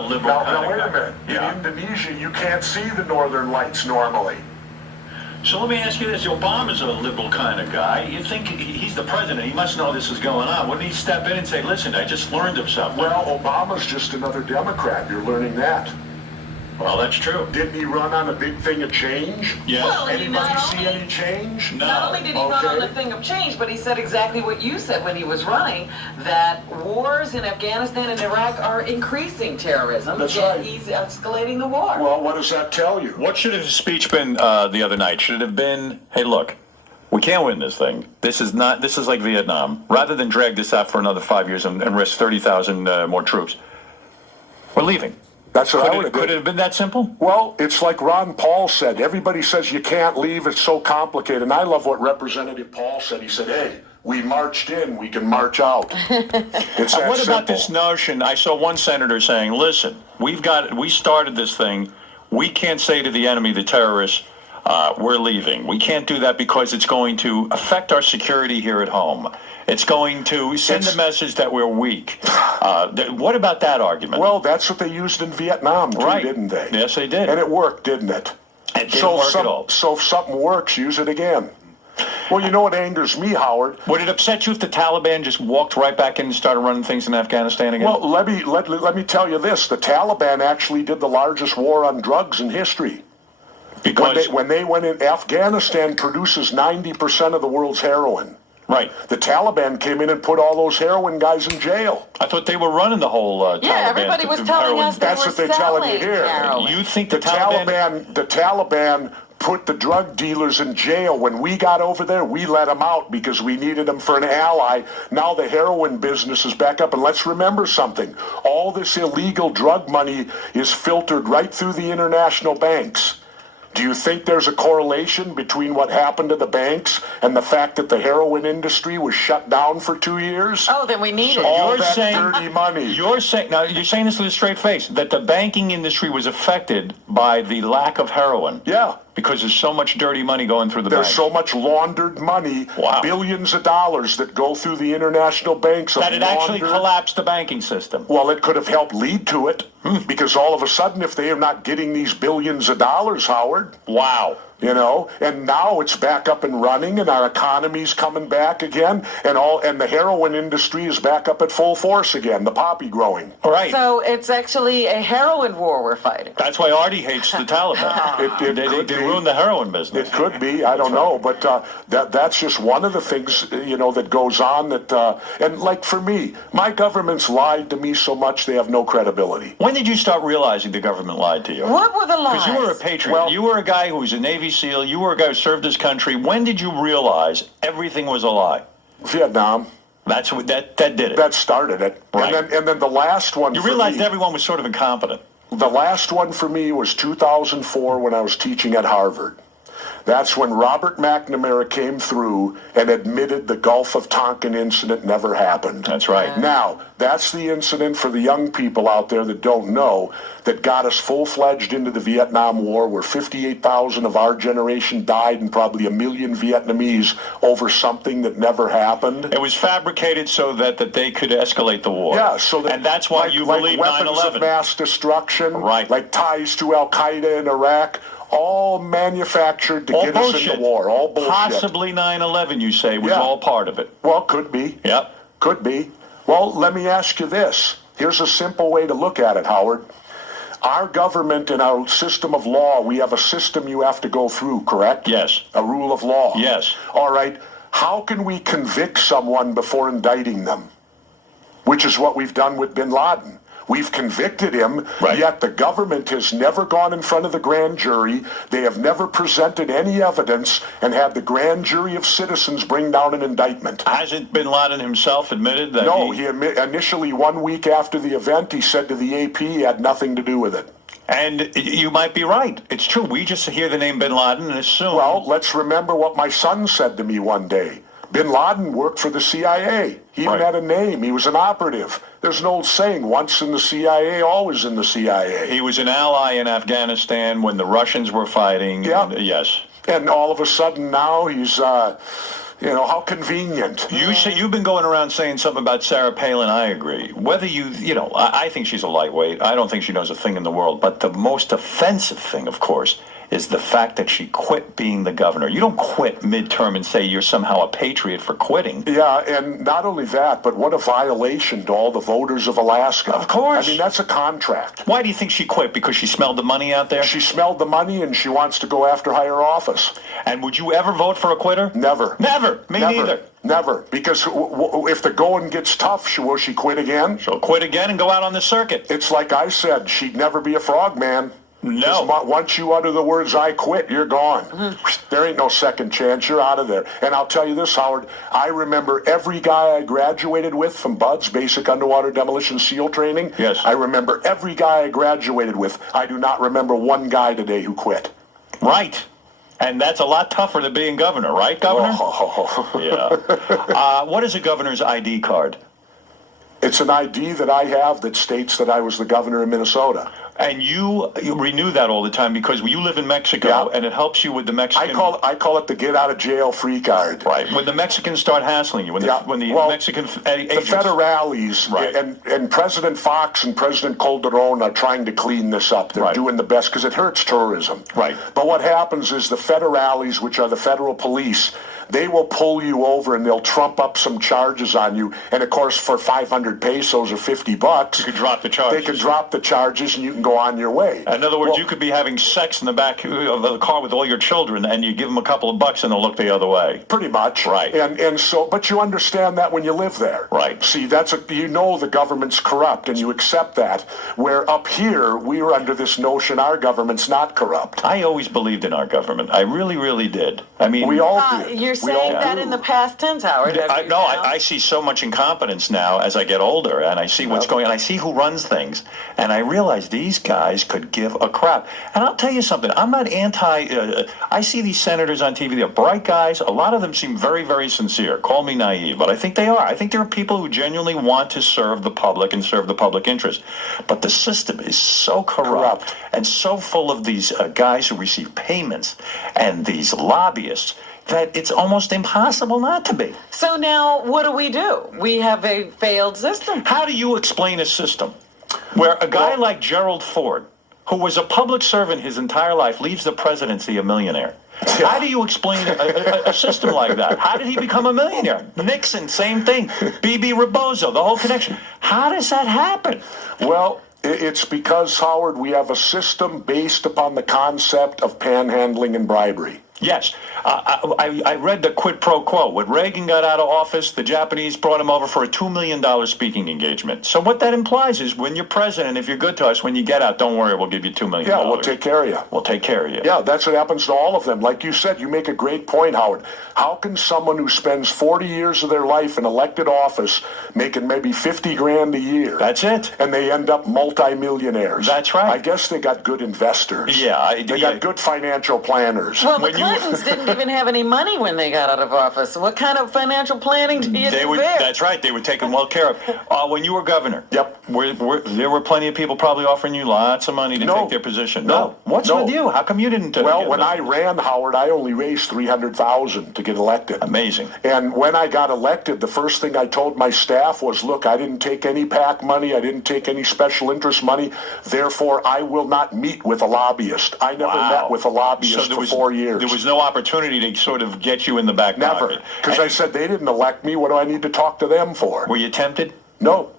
liberal Now wait a guy. minute. Yeah. In Indonesia, you can't see the northern lights normally. So let me ask you this: Obama's a liberal kind of guy. You think he's the president? He must know this is going on. Wouldn't he step in and say, "Listen, I just learned of something"? Well, Obama's just another Democrat. You're learning that. Well, that's true. Didn't he run on a big thing of change? Yes. Well, he Anybody not see only- any change? No. Not only did he run on the thing of change, but he said exactly what you said when he was running, that wars in Afghanistan and Iraq are increasing terrorism. That's yet right. He's escalating the war. Well, what does that tell you? What should his speech been the other night? Should it have been, "Hey, look, we can't win this thing. This is like Vietnam. Rather than drag this out for another 5 years and risk 30,000 more troops, we're leaving." That's what I would have Could it did. have been that simple? Well, it's like Ron Paul said. Everybody says you can't leave. It's so complicated. And I love what Representative Paul said. He said, "Hey, we marched in. We can march out." It's that What about simple. this notion? I saw one senator saying, "Listen, we started this thing. We can't say to the enemy, the terrorists, we're leaving. We can't do that because it's going to affect our security here at home. It's going to send a message that we're weak." What about that argument? Well, that's what they used in Vietnam, too, Right. didn't they? Yes, they did. And it worked, didn't it? It didn't work at all. So if something works, use it again. Well, you know what angers me, Howard? Would it upset you if the Taliban just walked right back in and started running things in Afghanistan again? Well, let me tell you this. The Taliban actually did the largest war on drugs in history. because When they went in, Afghanistan produces 90% of the world's heroin. right. The Taliban came in and put all those heroin guys in jail. I thought they were running the whole Taliban. yeah, everybody was telling heroin. us they That's were what they're telling you selling here. heroin. You think The Taliban put the drug dealers in jail. When we got over there, we let them out because we needed them for an ally. Now the heroin business is back up. And let's remember something. All this illegal drug money is filtered right through the international banks. Do you think there's a correlation between what happened to the banks and the fact that the heroin industry was shut down for 2 years? Oh, then we need it. All You're that saying- dirty money. You're saying this with a straight face that the banking industry was affected by the lack of heroin. Yeah. Because there's so much dirty money going through the There's banks. so much laundered money, Wow. billions of dollars that go through the international banks. That it actually laundered- collapsed the banking system. Well, it could have helped lead to it, because all of a sudden, if they are not getting these billions of dollars, Howard, Wow. and now it's back up and running, and our economy's coming back again, and the heroin industry is back up at full force again, the poppy growing. All right. So it's actually a heroin war we're fighting. That's why Ardrey hates the Taliban. It they could be. ruined the heroin business. It could be, I don't know, but that's just one of the things, that goes on and like for me, my government's lied to me so much they have no credibility. When did you start realizing the government lied to you? What were the lies? Because you were a patriot. Well- You were a guy who was a Navy SEAL. You were a guy who served his country. When did you realize everything was a lie? Vietnam, That's what that did it. that started it. Right. And then the last one You for realized me, everyone was sort of incompetent. the last one for me was 2004 when I was teaching at Harvard. That's when Robert McNamara came through and admitted the Gulf of Tonkin incident never happened. That's right. Now, that's the incident for the young people out there that don't know that got us full-fledged into the Vietnam War, where 58,000 of our generation died and probably 1 million Vietnamese over something that never happened. It was fabricated so that they could escalate the war. Yeah, so that, and that's why you believe weapons 9/11. of mass destruction, Right. like ties to Al Qaeda in Iraq, all manufactured to All get us bullshit. in the war. All bullshit. Possibly 9/11, you say, was Yeah. all part of it. Well, could be. Yep. Could be. Well, let me ask you this. Here's a simple way to look at it, Howard. Our government and our system of law, we have a system you have to go through, correct? Yes. A rule of law. Yes. All right. How can we convict someone before indicting them? Which is what we've done with bin Laden. We've convicted him, Right. yet the government has never gone in front of the grand jury. They have never presented any evidence and had the grand jury of citizens bring down an indictment. Hasn't bin Laden himself admitted that No, initially 1 week after the event, he said to the AP he had nothing to do with it. And you might be right. It's true. We just hear the name bin Laden and assume. Well, let's remember what my son said to me one day. Bin Laden worked for the CIA. He even Right. had a name. He was an operative. There's an old saying, once in the CIA, always in the CIA. he was an ally in Afghanistan when the Russians were fighting. Yeah. Yes. And all of a sudden now he's You know, how convenient. You've been going around saying something about Sarah Palin. I agree. Whether I think she's a lightweight. I don't think she knows a thing in the world. But the most offensive thing, of course, is the fact that she quit being the governor. You don't quit midterm and say you're somehow a patriot for quitting. Yeah, and not only that, but what a violation to all the voters of Alaska. Of course. I mean, that's a contract. Why do you think she quit? Because she smelled the money out there? She smelled the money and she wants to go after higher office. And would you ever vote for a quitter? Never. Never. Me neither. Never. Because if the going gets tough, will she quit again? She'll quit again and go out on the circuit. It's like I said, she'd never be a frogman. No. Once you utter the words, I quit, you're gone. There ain't no second chance. You're out of there. And I'll tell you this, Howard, I remember every guy I graduated with from BUDS, Basic Underwater Demolition SEAL Training. Yes. I remember every guy I graduated with. I do not remember one guy today who quit. Right. And that's a lot tougher than being governor, right, Governor? Oh. Yeah. What is a governor's ID card? It's an ID that I have that states that I was the governor of Minnesota. And you renew that all the time because you live in Mexico, Yeah. and it helps you with the Mexican. I call it the get out of jail free card. Right. When the Mexicans start hassling you, when the Mexican agents. The federales, Right. and President Fox and President Calderon are trying to clean this up. They're Right. doing the best because it hurts tourism. Right. But what happens is the federales, which are the federal police, they will pull you over and they'll trump up some charges on you. And of course, for 500 pesos or $50, You could drop the charges. They can drop the charges and you can go on your way. In other words, Well, you could be having sex in the back of the car with all your children, and you give them a couple of bucks, and they'll look the other way. Pretty much. Right. And so, but you understand that when you live there. Right. See, you know the government's corrupt and you accept that. Where up here, we are under this notion our government's not corrupt. I always believed in our government. I really, really did. I mean, We all do. You're We saying all that do. in the past tense, Howard. I see so much incompetence now as I get older, and I see what's going on. I see who runs things, and I realize these guys could give a crap. And I'll tell you something. I'm not I see these senators on TV. They're bright guys. A lot of them seem very, very sincere. Call me naive, but I think they are. I think there are people who genuinely want to serve the public and serve the public interest. But the system is so corrupt and so full of these guys who receive payments and these lobbyists that it's almost impossible not to be. So now, what do? We have a failed system. How do you explain a system where a guy like Gerald Ford, who was a public servant his entire life, leaves the presidency a millionaire? How do you explain a system like that? How did he become a millionaire? Nixon, same thing. B.B. Rebozo, the whole connection. How does that happen? Well, it's because, Howard, we have a system based upon the concept of panhandling and bribery. Yes. I read the quid pro quo. When Reagan got out of office, the Japanese brought him over for a $2 million speaking engagement. So what that implies is when you're president, if you're good to us, when you get out, don't worry, we'll give you $2 million. Yeah, we'll take care of you. We'll take care of you. Yeah, that's what happens to all of them. Like you said, you make a great point, Howard. How can someone who spends 40 years of their life in elected office making maybe 50 grand a year? That's it. And they end up multimillionaires. That's right. I guess they got good investors. Yeah. They got good financial planners. Well, the Clintons didn't even have any money when they got out of office. What kind of financial planning do you do there? That's right. They were taken well care of. When you were governor, Yep. There were plenty of people probably offering you lots of money to take their position. No. What's No. with you? How come you didn't? Well, when I ran, Howard, I only raised $300,000 to get elected. Amazing. And when I got elected, the first thing I told my staff was, look, I didn't take any PAC money. I didn't take any special interest money. Therefore, I will not meet with a lobbyist. I never met with a lobbyist for 4 years. There was no opportunity to sort of get you in the back Never. pocket. Because I said they didn't elect me. What do I need to talk to them for? Were you tempted? No.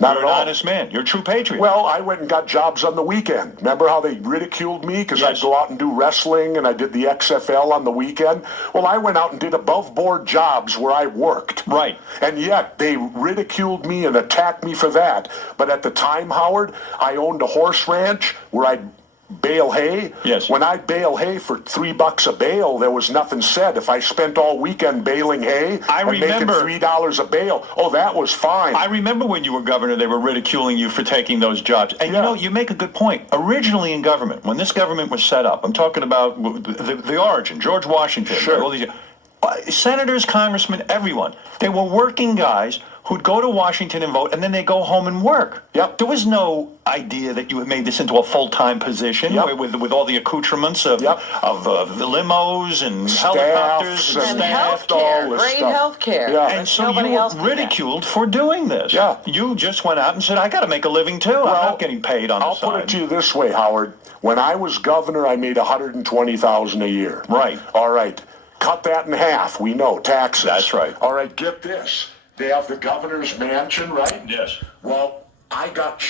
Not You're at an all. honest man. You're a true patriot. Well, I went and got jobs on the weekend. Remember how they ridiculed me because Yes. I'd go out and do wrestling and I did the XFL on the weekend? Well, I went out and did above-board jobs where I worked. Right. And yet they ridiculed me and attacked me for that. But at the time, Howard, I owned a horse ranch where I'd bale hay. Yes. When I bale hay for $3 a bale, there was nothing said. If I spent all weekend baling hay I and making remember. $3 a bale, oh, that was fine. I remember when you were governor, they were ridiculing you for taking those jobs. And Yeah. you make a good point. Originally in government, when this government was set up, I'm talking about the origin, George Washington, Sure. all these senators, congressmen, everyone, they were working guys who'd go to Washington and vote, and then they go home and work. Yep. There was no idea that you had made this into a full-time position Yep. with all the accoutrements of Yep. The limos and Staffs helicopters and And staff. all healthcare, this great stuff. healthcare. Yeah. And so Nobody you else were can get. ridiculed for doing this. Yeah. You just went out and said, I got to make a living too. I'm not getting paid on I'll the side. put it to you this way, Howard. When I was governor, I made $120,000 a year. Right. All right. Cut that in half. We know taxes. That's right. All right. Get this. They have the governor's mansion, right? Yes. Well, I got